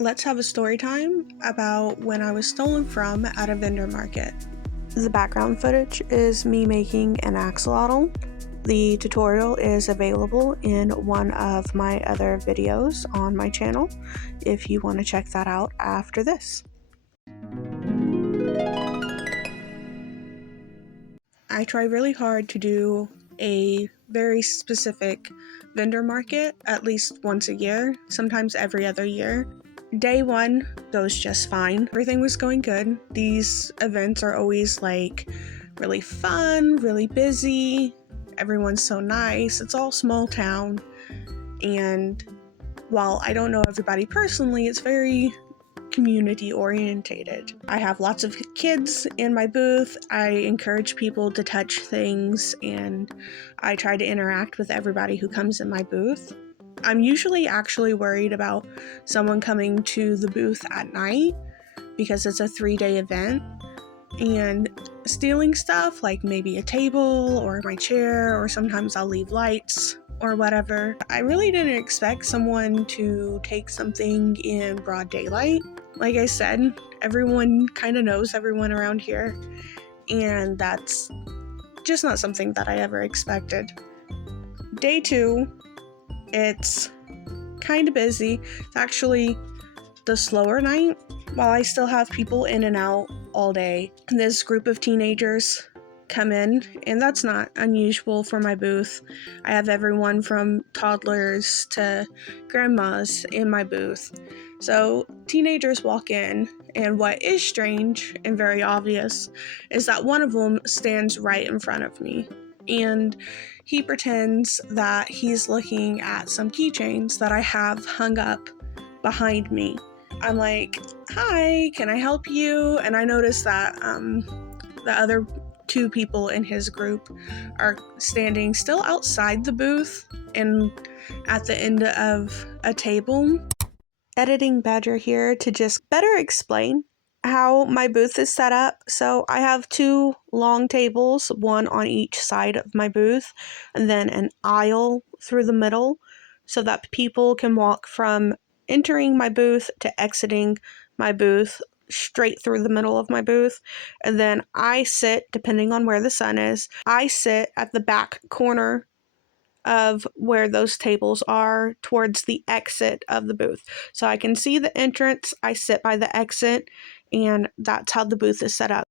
Let's have a story time about when I was stolen from at a vendor market. The background footage is me making an axolotl. The tutorial is available in one of my other videos on my channel if you want to check that out after this. I try really hard to do a very specific vendor market at least once a year, sometimes every other year. Day one goes just fine. Everything was going good. These events are always really fun, really busy. Everyone's so nice. It's all small town. And while I don't know everybody personally, it's very community orientated. I have lots of kids in my booth. I encourage people to touch things, and I try to interact with everybody who comes in my booth. I'm usually actually worried about someone coming to the booth at night because it's a 3-day event and stealing stuff like maybe a table or my chair, or sometimes I'll leave lights or whatever. I really didn't expect someone to take something in broad daylight. Like I said, everyone kind of knows everyone around here, and that's just not something that I ever expected. Day two, it's kind of busy. It's actually the slower night. While I still have people in and out all day, this group of teenagers come in, and that's not unusual for my booth. I have everyone from toddlers to grandmas in my booth. So teenagers walk in, and what is strange and very obvious is that one of them stands right in front of me, and he pretends that he's looking at some keychains that I have hung up behind me. I'm like, "Hi, can I help you?" And I notice that the other 2 people in his group are standing still outside the booth and at the end of a table. Editing Badger here to just better explain how my booth is set up. So I have 2 long tables, one on each side of my booth, and then an aisle through the middle so that people can walk from entering my booth to exiting my booth straight through the middle of my booth. And then I sit, depending on where the sun is, I sit at the back corner of where those tables are towards the exit of the booth. So I can see the entrance, I sit by the exit, and that's how the booth is set up.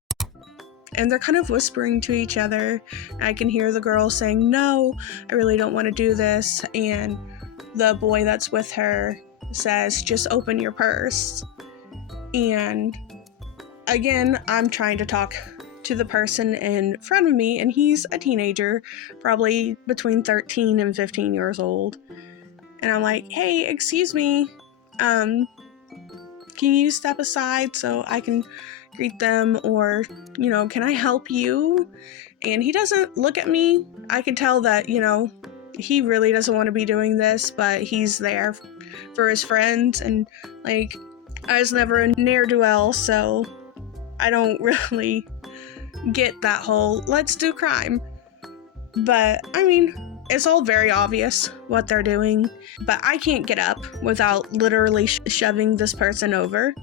And they're kind of whispering to each other. I can hear the girl saying, "No, I really don't want to do this." And the boy that's with her says, "Just open your purse." And again, I'm trying to talk to the person in front of me, and he's a teenager, probably between 13 and 15 years old. And I'm like, "Hey, excuse me, can you step aside so I can greet them, or, can I help you?" And he doesn't look at me. I can tell that, he really doesn't want to be doing this, but he's there for his friends, and I was never a ne'er-do-well, so I don't really get that whole let's do crime. But it's all very obvious what they're doing, but I can't get up without literally shoving this person over.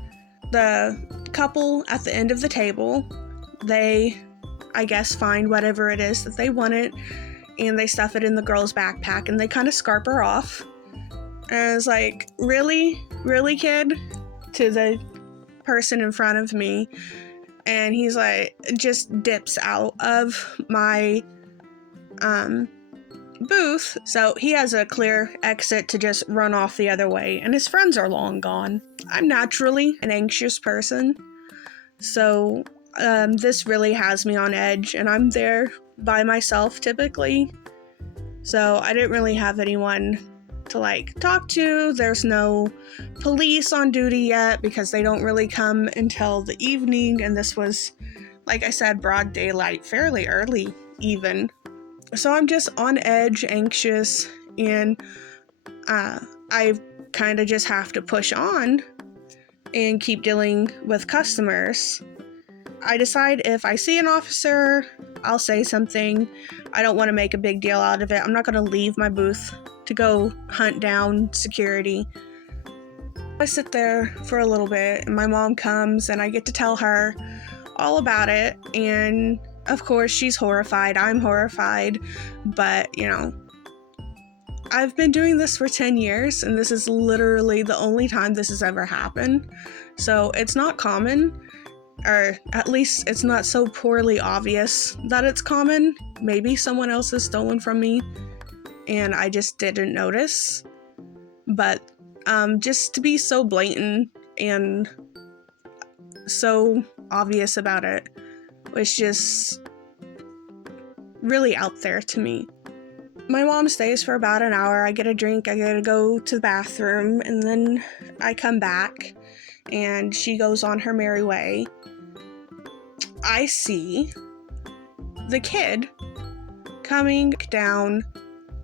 The couple at the end of the table, they, I guess, find whatever it is that they wanted, and they stuff it in the girl's backpack, and they kind of scarp her off. And I was like, "Really? Really, kid?" To the person in front of me. And he's like, just dips out of my booth. So he has a clear exit to just run off the other way, and his friends are long gone. I'm naturally an anxious person, so this really has me on edge, and I'm there by myself typically. So I didn't really have anyone to talk to. There's no police on duty yet because they don't really come until the evening, and this was, like I said, broad daylight, fairly early even. So I'm just on edge, anxious, and I kind of just have to push on and keep dealing with customers. I decide if I see an officer, I'll say something. I don't want to make a big deal out of it. I'm not going to leave my booth to go hunt down security. I sit there for a little bit, and my mom comes, and I get to tell her all about it, and of course she's horrified, I'm horrified, but I've been doing this for 10 years, and this is literally the only time this has ever happened, so it's not common, or at least it's not so poorly obvious that it's common. Maybe someone else has stolen from me, and I just didn't notice, but just to be so blatant and so obvious about it was just really out there to me. My mom stays for about an hour. I get a drink, I gotta go to the bathroom, and then I come back and she goes on her merry way. I see the kid coming down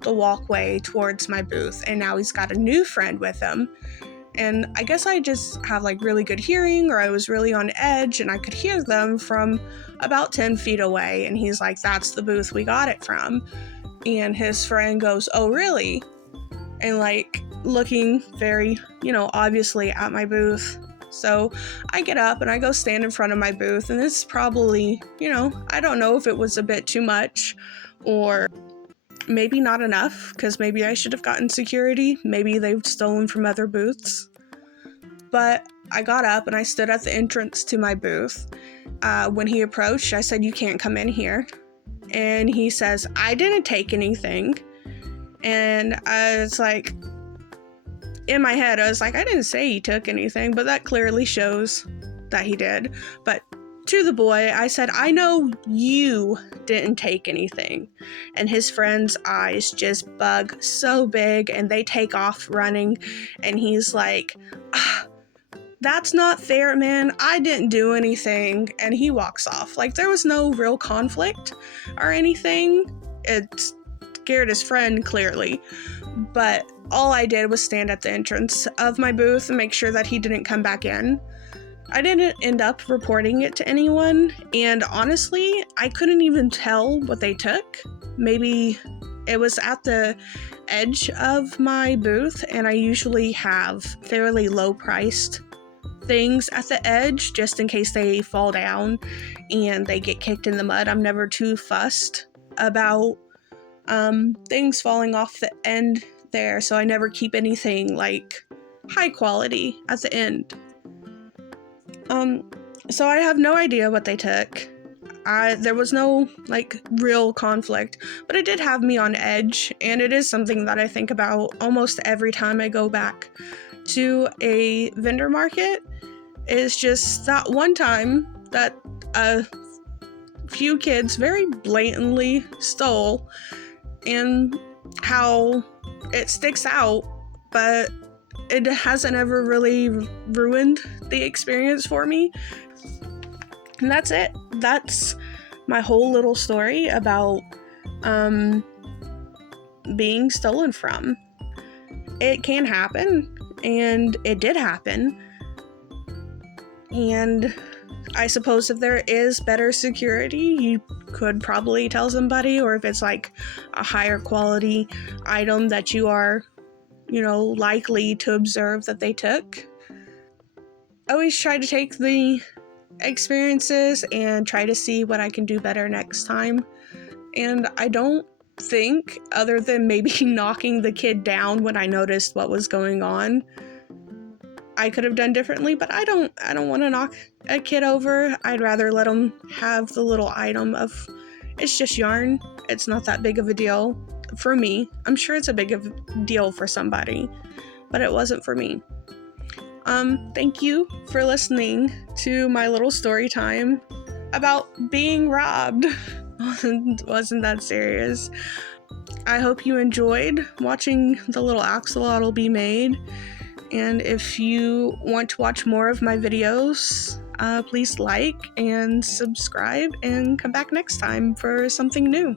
the walkway towards my booth, and now he's got a new friend with him. And I guess I just have like really good hearing, or I was really on edge and I could hear them from about 10 feet away, and he's like, "That's the booth we got it from." And his friend goes, "Oh, really?" And like looking very, obviously at my booth. So I get up and I go stand in front of my booth, and it's probably, I don't know if it was a bit too much or maybe not enough, because maybe I should have gotten security. Maybe they've stolen from other booths. But I got up and I stood at the entrance to my booth. When he approached, I said, "You can't come in here." And he says, "I didn't take anything." And it's like, in my head, I was like, I didn't say he took anything, but that clearly shows that he did. But to the boy, I said, "I know you didn't take anything." And his friend's eyes just bug so big, and they take off running. And he's like, "That's not fair, man. I didn't do anything." And he walks off. Like, there was no real conflict or anything. It scared his friend, clearly. But all I did was stand at the entrance of my booth and make sure that he didn't come back in. I didn't end up reporting it to anyone, and honestly, I couldn't even tell what they took. Maybe it was at the edge of my booth, and I usually have fairly low-priced things at the edge just in case they fall down and they get kicked in the mud. I'm never too fussed about things falling off the end there, so I never keep anything like high quality at the end. So I have no idea what they took. There was no like real conflict, but it did have me on edge, and it is something that I think about almost every time I go back to a vendor market. Is just that one time that a few kids very blatantly stole, and how it sticks out, but it hasn't ever really ruined the experience for me. And that's it. That's my whole little story about being stolen from. It can happen, and it did happen. And I suppose if there is better security, you could probably tell somebody, or if it's like a higher quality item that you are, likely to observe that they took. Always try to take the experiences and try to see what I can do better next time. And I don't think, other than maybe knocking the kid down when I noticed what was going on, I could have done differently. But I don't want to knock a kid over. I'd rather let them have the little item of, it's just yarn. It's not that big of a deal for me. I'm sure it's a big of a deal for somebody, but it wasn't for me. Thank you for listening to my little story time about being robbed. Wasn't that serious. I hope you enjoyed watching the little axolotl be made. And if you want to watch more of my videos, please like and subscribe and come back next time for something new.